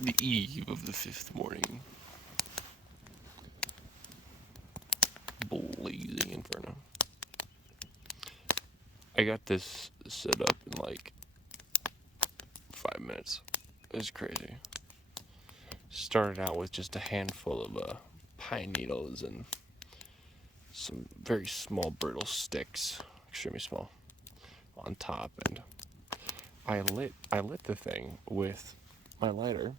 The eve of the 5th morning. Blazing inferno. I got this set up in like 5 minutes. It was crazy. Started out with just a handful of pine needles and some very small brittle sticks, extremely small, on top, and I lit the thing with my lighter,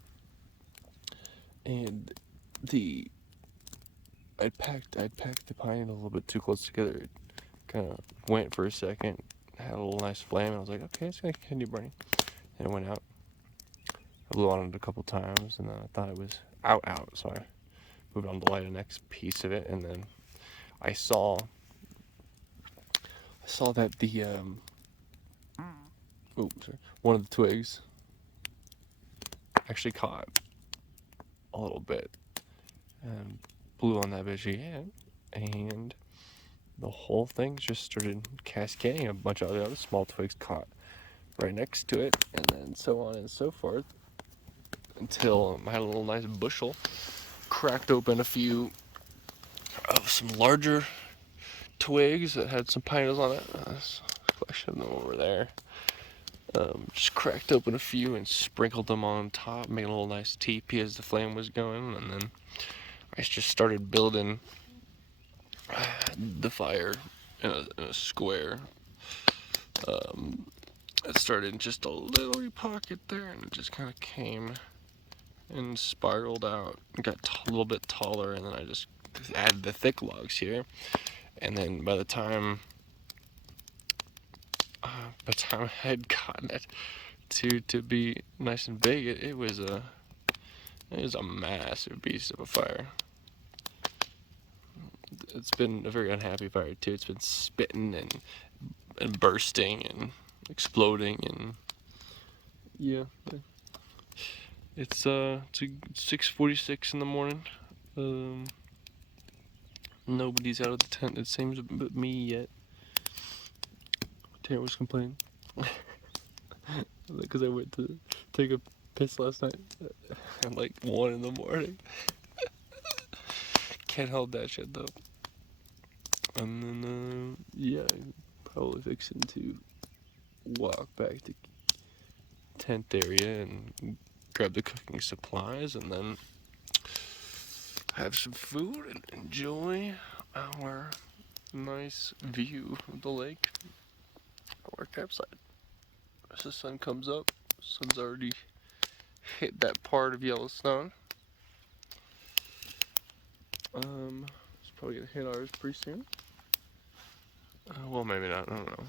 and I'd packed the pine needle a little bit too close together. It kind of went for a second, had a little nice flame, and I was like, okay, it's gonna continue burning. And it went out. I blew on it a couple times, and then I thought it was out, so I moved on to light the next piece of it, and then I saw that one of the twigs actually caught a little bit, and blew on that bitch again, and the whole thing just started cascading. A bunch of other small twigs caught right next to it, and then so on and so forth, until I had a little nice bushel, cracked open a few of some larger twigs that had some pine needles on it. A collection of them over there. Just cracked open a few and sprinkled them on top, making a little nice teepee as the flame was going, and then I just started building the fire in a square. It started in just a little pocket there, and it just kind of came and spiraled out. It got a little bit taller, and then I just added the thick logs here. And then by the time I had gotten it to be nice and big, it was a massive beast of a fire. It's been a very unhappy fire too. It's been spitting and bursting and exploding, and yeah. It's 6:46 in the morning. Nobody's out of the tent, it seems, but me yet. Tara was complaining because I went to take a piss last night at like 1 in the morning. Can't hold that shit though. And then yeah, probably fixing to walk back to tent area and grab the cooking supplies, and then have some food and enjoy our nice view of the lake, our campsite. As the sun comes up, sun's already hit that part of Yellowstone. It's probably gonna hit ours pretty soon. Well, maybe not. I don't know.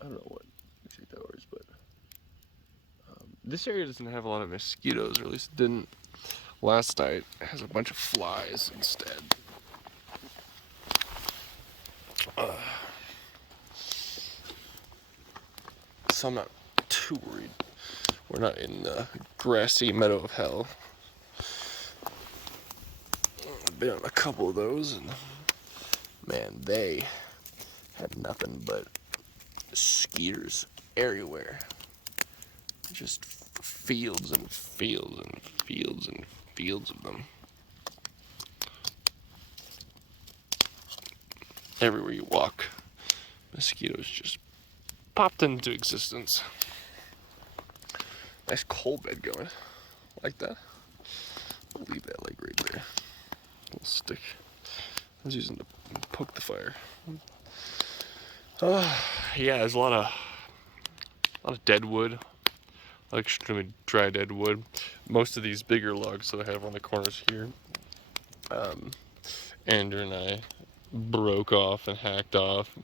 I don't know what exact hours, but this area doesn't have a lot of mosquitoes, or at least it didn't last night. It has a bunch of flies instead. So I'm not too worried. We're not in the grassy meadow of hell. I've been on a couple of those, and man, they had nothing but mosquitoes everywhere. Just fields and fields and fields and fields of them. Everywhere you walk, mosquitoes just popped into existence. Nice coal bed going. Like that. I'll leave that like right there. Little stick I was using to poke the fire. Yeah, there's a lot of dead wood. Extremely dry dead wood. Most of these bigger logs that I have on the corners here, Andrew and I broke off and hacked off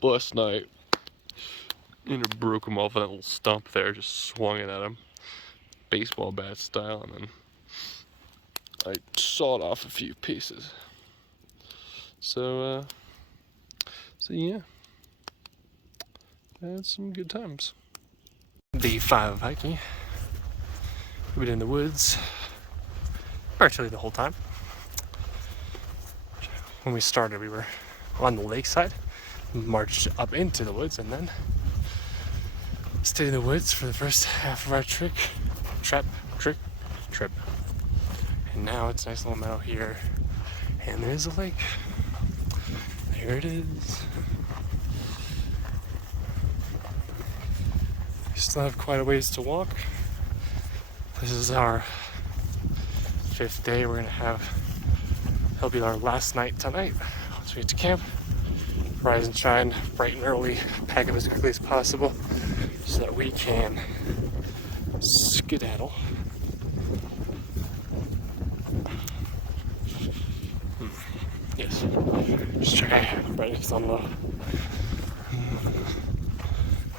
last night. Broke them off on that little stump there, just swung it at him, baseball bat style, and then I sawed off a few pieces. So yeah, I had some good times. Day 5 of hiking. We've been in the woods virtually the whole time. When we started, we were on the lakeside, marched up into the woods, and then stayed in the woods for the first half of our trip. trip. And now it's a nice little meadow here. And there's a lake. There it is. We still have quite a ways to walk. This is our 5th day. It'll be our last night tonight. Once we get to camp, rise and shine bright and early, pack up as quickly as possible so that we can skedaddle. Yes, just try brightness on low.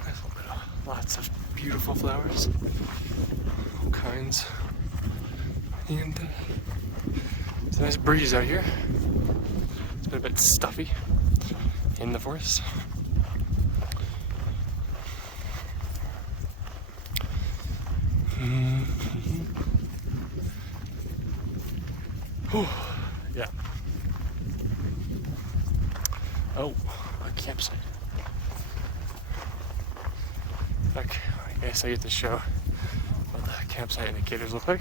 Nice little bit of lots of beautiful flowers, all kinds, and it's a nice breeze out here. It's been a bit stuffy in the forest. Yeah. Oh, a campsite. Okay, I guess I get to show what the campsite indicators look like.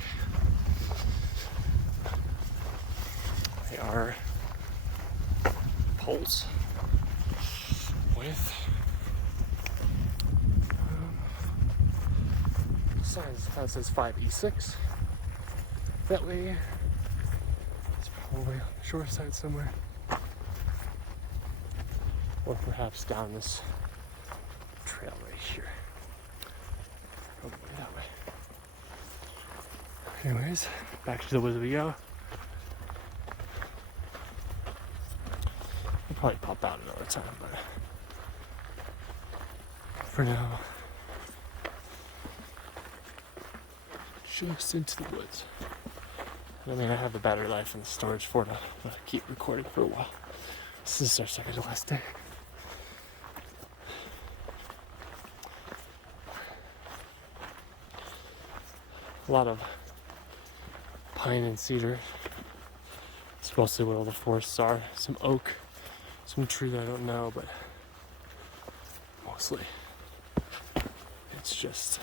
They are poles with signs that says 5E6. That way, it's probably on the shore side somewhere. Or perhaps down this trail right here. Oh, that way. Anyways, back to the woods we go. We'll probably pop out another time, but for now, just into the woods. I mean, I have the battery life and the storage for it to keep recording for a while. This is our second to last day. A lot of pine and cedar. It's mostly what all the forests are. Some oak, some tree that I don't know, but mostly it's just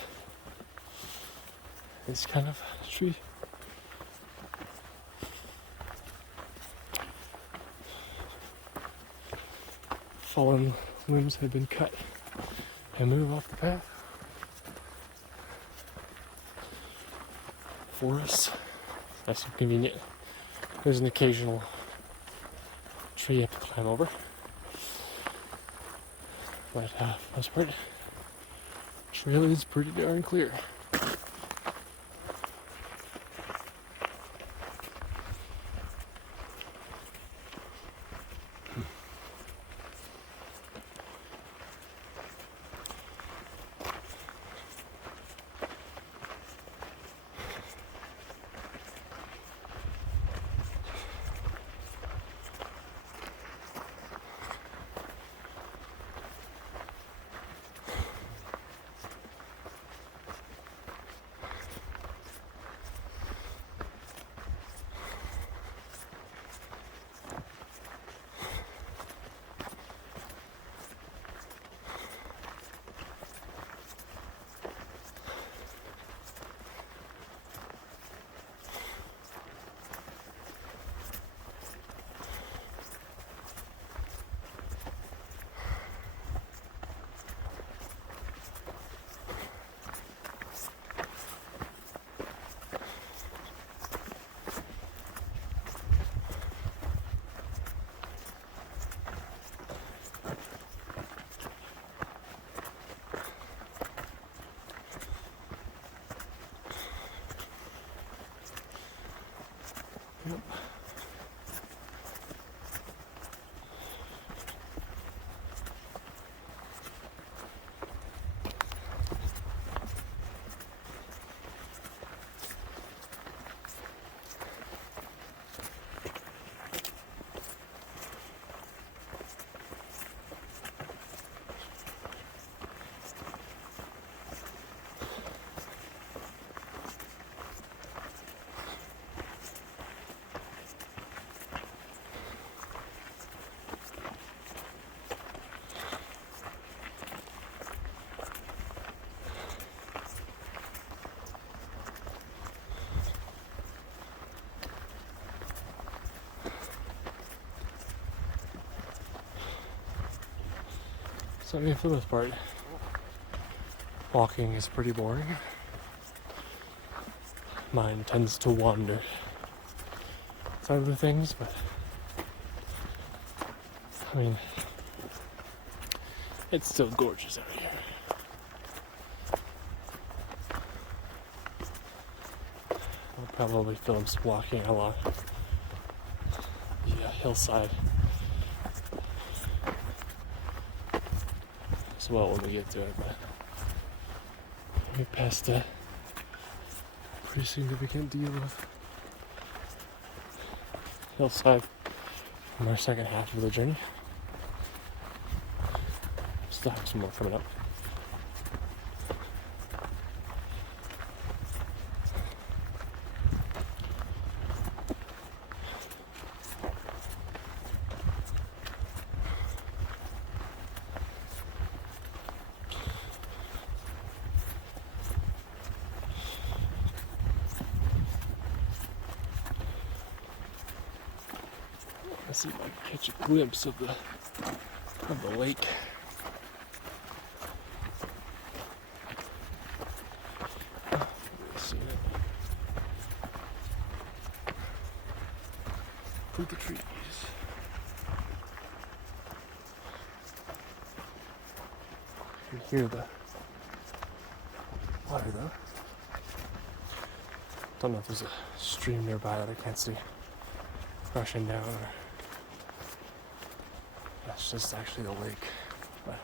this kind of tree. Fallen limbs have been cut and moved off the path. Forest, nice and convenient. There's an occasional tree you have to climb over, but for the most part, trail is pretty darn clear. So I mean, for the most part, walking is pretty boring. Mine tends to wander to other things, but I mean, it's still gorgeous out here. I'll probably film some walking along the hillside as well when we get to it, but we passed a pretty significant deal of hillside from our second half of the journey. Still have some more coming up. Let's see if I can catch a glimpse of the lake. See it through the trees. You can hear the water though. Don't know if there's a stream nearby that I can't see rushing down, or that's just actually the lake. But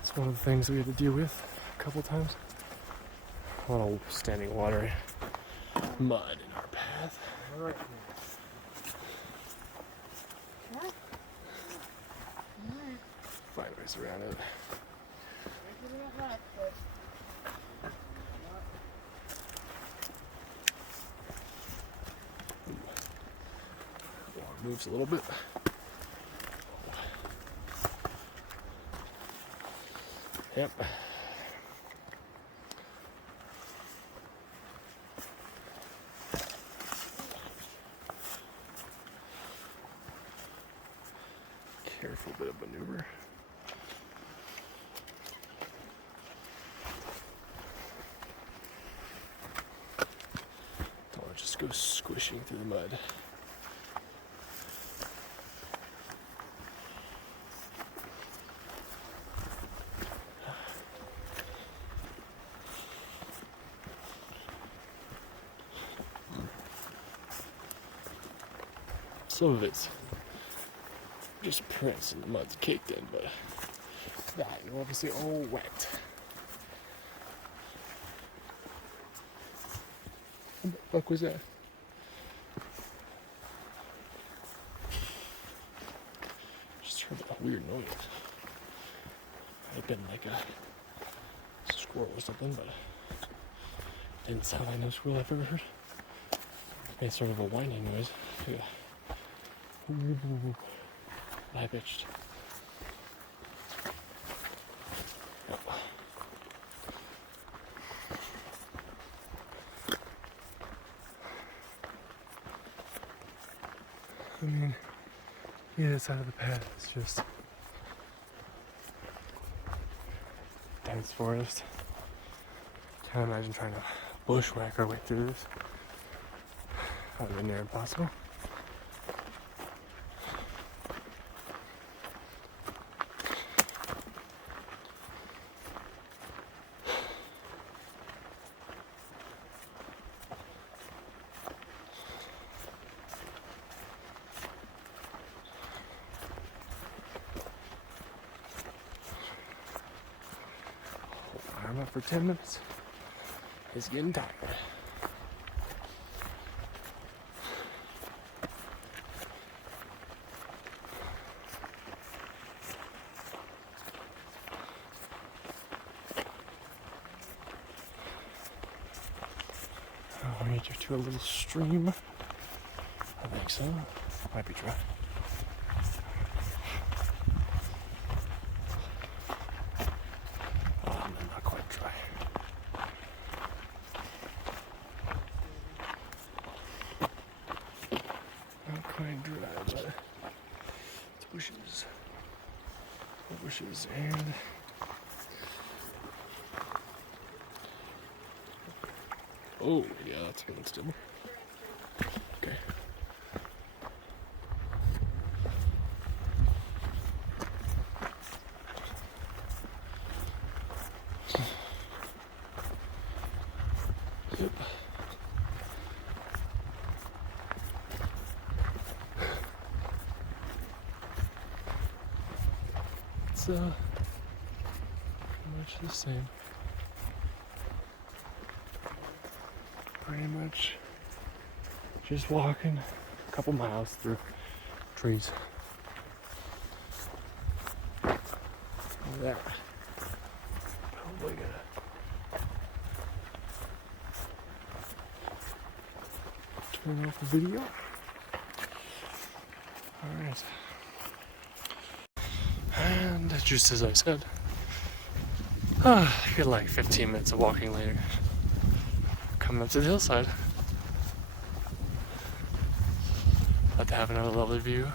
it's one of the things that we had to deal with a couple times. A lot of standing water, mud in our path. Find ways around it. Water moves a little bit. Yep. Careful bit of maneuver. Don't want to just go squishing through the mud. Some of it's just prints and the mud's caked in, but that you're obviously all wet. What the fuck was that? Just heard a weird noise. Might have been like a squirrel or something, but didn't sound like no squirrel I've ever heard. Made sort of a whining noise. Yeah. High pitched. Yep. I mean, either side of the path is just dense forest. Can't imagine trying to bushwhack our way through this. That would have been near impossible. I'm up for 10 minutes. It's getting tired. I'll meet you to a little stream. I think so. Might be dry. bushes and oh yeah, that's good still. Okay. Yep. It's much the same. Pretty much just walking a couple miles through trees. Look at that. Probably gonna turn off the video. Alright. And just as I said, I feel like 15 minutes of walking later. Coming up to the hillside. About to have another lovely view.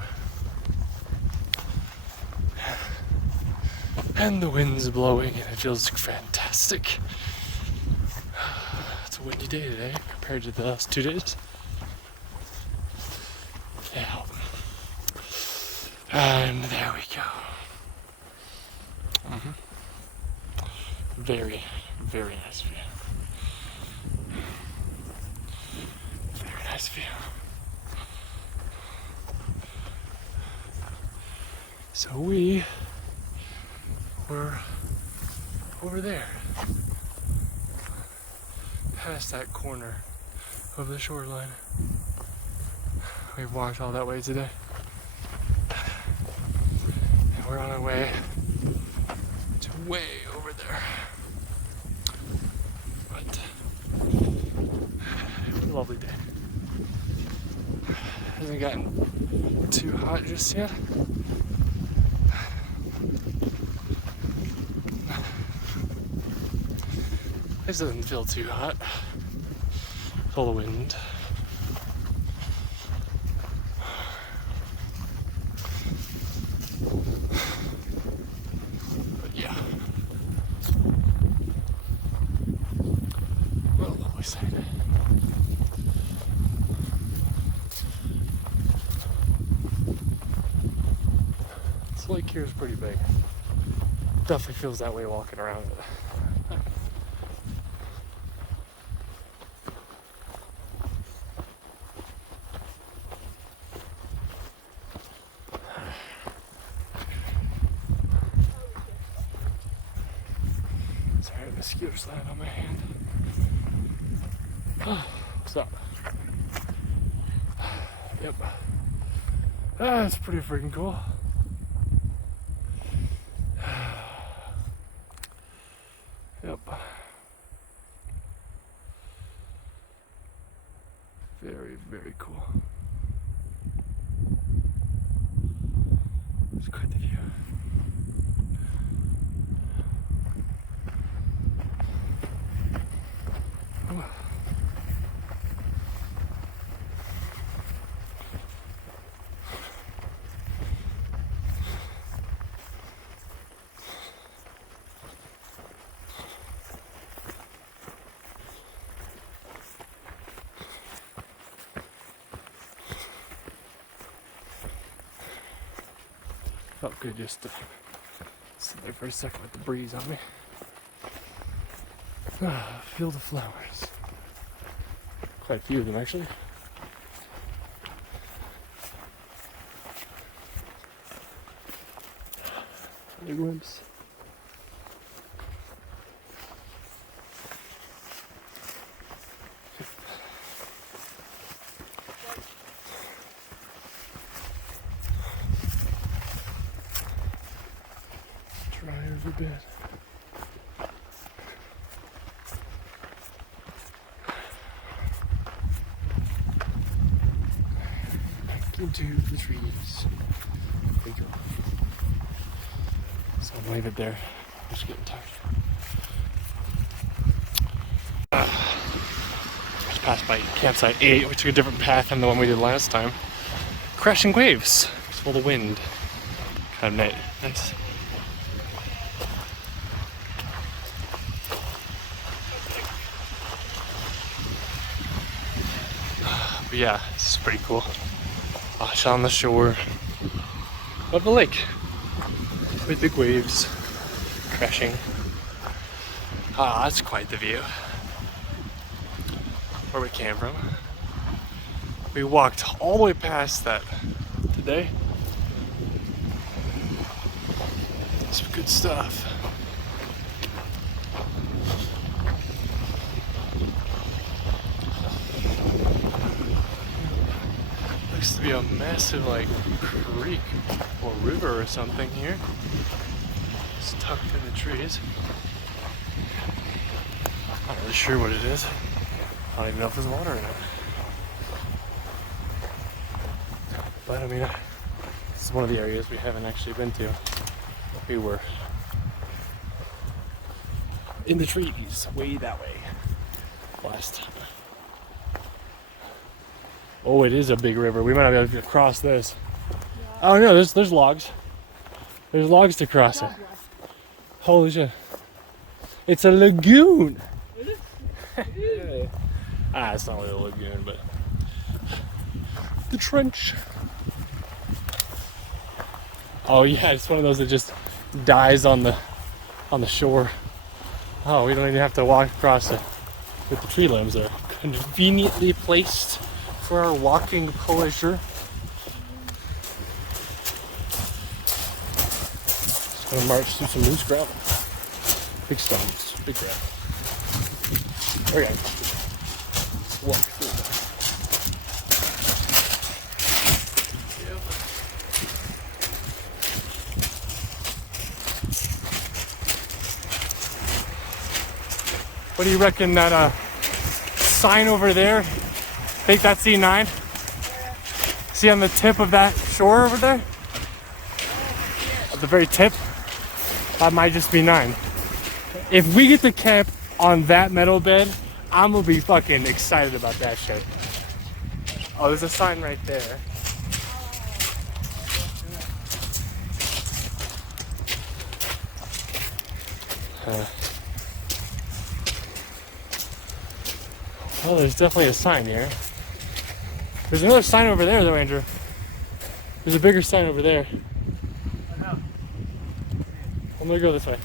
And the wind's blowing and it feels fantastic. It's a windy day today compared to the last 2 days. Yeah. And there we go. Very, very nice view. Very nice view. So we were over there, past that corner of the shoreline. We've walked all that way today. And we're on our way to way over there. But a lovely day. Hasn't gotten too hot just yet. This doesn't feel too hot. Full of wind. But yeah. What a lovely sight. This lake here is pretty big. Definitely feels that way walking around it. Mosquito slide on my hand. What's up? Yep. That's pretty freaking cool. Yep. Very, very cool. It's quite the view. Felt good just to sit there for a second with the breeze on me. Feel the flowers. Quite a few of them actually. A glimpse. Try every bit. Back into the trees. There we go. So I'll leave it there. I'm just getting tired. Just passed by campsite 8. We took a different path than the one we did last time. Crashing waves. It's full of wind. Kind of nice. But yeah, this is pretty cool. Shot on the shore of the lake with big waves crashing. That's quite the view. Where we came from. We walked all the way past that today. Some good stuff. Looks to be a massive like creek or river or something here. It's tucked in the trees. Not really sure what it is. I don't even know if there's water in it. But I mean, this is one of the areas we haven't actually been to. We were in the trees way that way last time. Oh, it is a big river. We might not be able to cross this. Yeah. Oh no, there's logs. There's logs to cross it. Holy shit. It's a lagoon. It's not really a lagoon, but the trench. Oh yeah, it's one of those that just dies on the shore. Oh, we don't even have to walk across it with the tree limbs. They're conveniently placed for our walking pleasure. Just gonna march through some loose gravel. Big stones, big gravel. Okay. Walk through that. What do you reckon that sign over there? Think that's E9? See on the tip of that shore over there? At the very tip? That might just be 9. If we get to camp on that meadow bed, I'm gonna be fucking excited about that shit. Oh, there's a sign right there. Well, there's definitely a sign here. There's another sign over there though, Andrew. There's a bigger sign over there. I'm gonna go this way.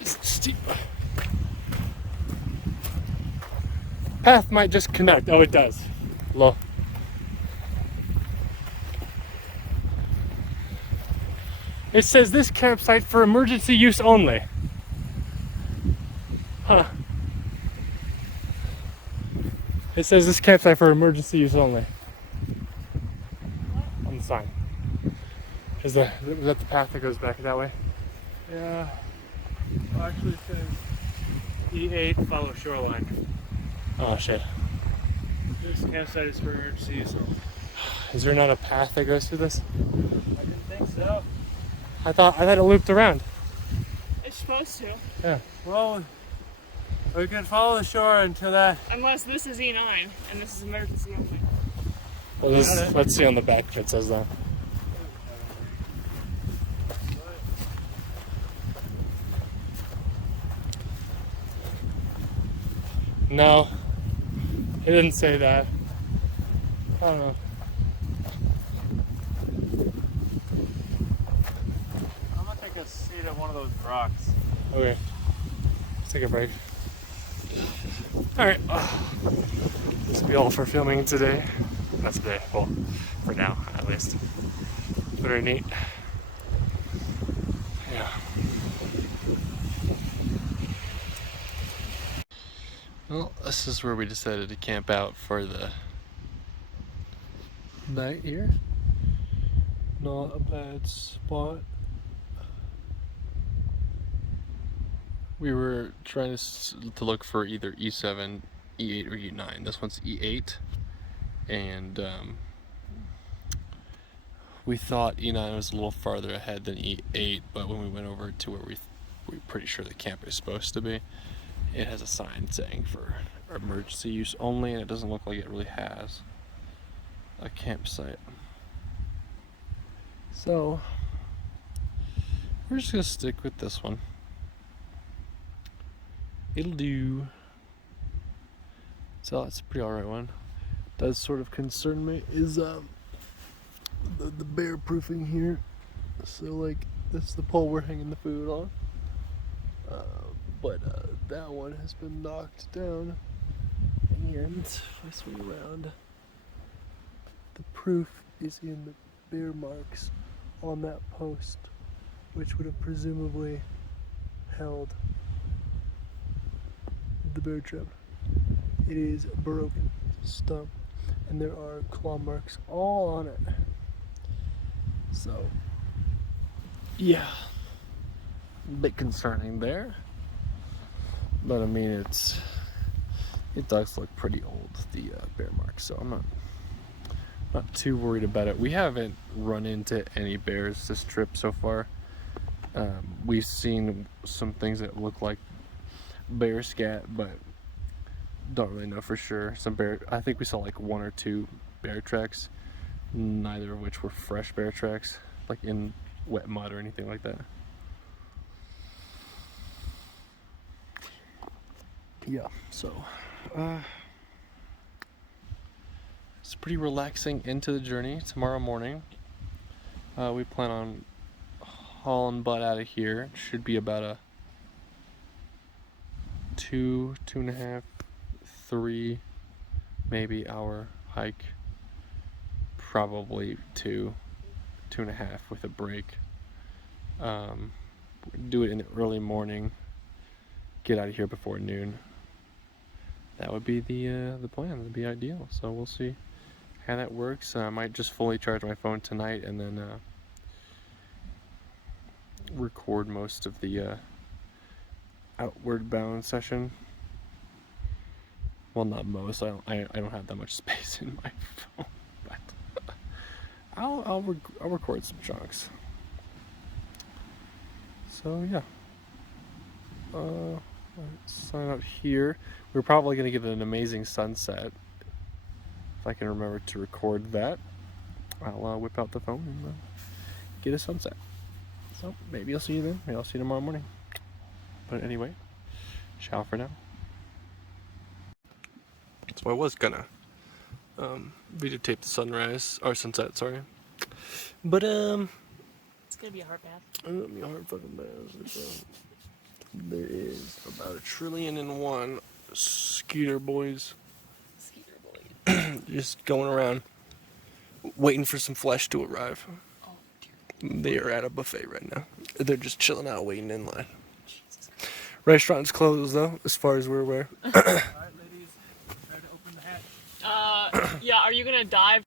It's steep. Path might just connect. Oh, it does. Low. It says this campsite for emergency use only. Huh. It says this campsite for emergency use only. On the sign. Was that the path that goes back that way? Yeah. Well, actually it says E8 follow shoreline. Oh shit. This campsite is for emergency use only. Is there not a path that goes through this? I didn't think so. I thought it looped around. It's supposed to. Yeah. Well, we can follow the shore until that. Unless this is E9 and this is emergency only. Well, let's see on the back if it says that. No, it didn't say that. I don't know. I'm gonna take a seat at one of those rocks. Okay, let's take a break. Alright, this will be all for filming today. That's today, well, for now at least. Very neat. Yeah. Well, this is where we decided to camp out for the night here. Not a bad spot. We were trying to look for either E7, E8, or E9. This one's E8, and we thought E9 was a little farther ahead than E8, but when we went over to where we were pretty sure the camp is supposed to be, it has a sign saying for emergency use only, and it doesn't look like it really has a campsite. So we're just gonna stick with this one. It'll do. So that's a pretty alright one. Does sort of concern me is the bear proofing here. So like that's the pole we're hanging the food on. But that one has been knocked down, and if I swing around, the proof is in the bear marks on that post, which would have presumably held the bear trap. It is broken stump, and there are claw marks all on it. So, yeah, a bit concerning there. But I mean, it does look pretty old, the bear marks. So I'm not too worried about it. We haven't run into any bears this trip so far. We've seen some things that look like bear scat, but don't really know for sure. I think we saw like 1 or 2 bear tracks, neither of which were fresh bear tracks, like in wet mud or anything like that. Yeah, so it's pretty relaxing into the journey. Tomorrow morning, we plan on hauling butt out of here. It should be about a 2.5, 3 maybe hour hike. Probably 2.5 with a break. Do it in the early morning. Get out of here before noon. That would be the plan. That'd be ideal. So we'll see how that works. I might just fully charge my phone tonight and then record most of the outward bound session. Well, not most. I don't have that much space in my phone, but I'll record some chunks. So yeah. Let's sign up here. We're probably going to get an amazing sunset. If I can remember to record that, I'll whip out the phone and get a sunset. So maybe I'll see you then. Maybe I'll see you tomorrow morning. But anyway, ciao for now. So I was gonna videotape the sunrise or sunset, sorry. But It's gonna be a hard path. it's gonna be a hard fucking pass. There is about 1,000,000,001 skeeter boys Skeeter boy. just going around waiting for some flesh to arrive. Oh dear. They are at a buffet right now. They're just chilling out waiting in line. Restaurant's closed though, as far as we're aware. Alright, ladies, try to open the hatch. Yeah, are you gonna dive